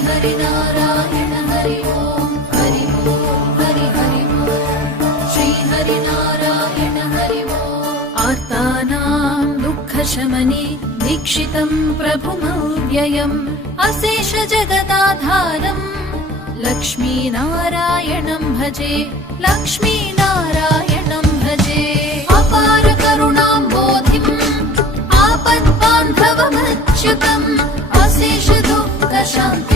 श्रीहरिनारायण हरि ओम हरि ओम हरि हरि ओम श्रीहरिनारायण हरि ओम आर्तानां दुःखशमने दीक्षितं प्रभुमव्ययम् अशेष जगदाधारम् लक्ष्मीनारायणं भजे लक्ष्मीनारायणं भजे अपार करुणां बोधिम् आपद्बान्धवमच्युतम् अशेष दुःखशान्ति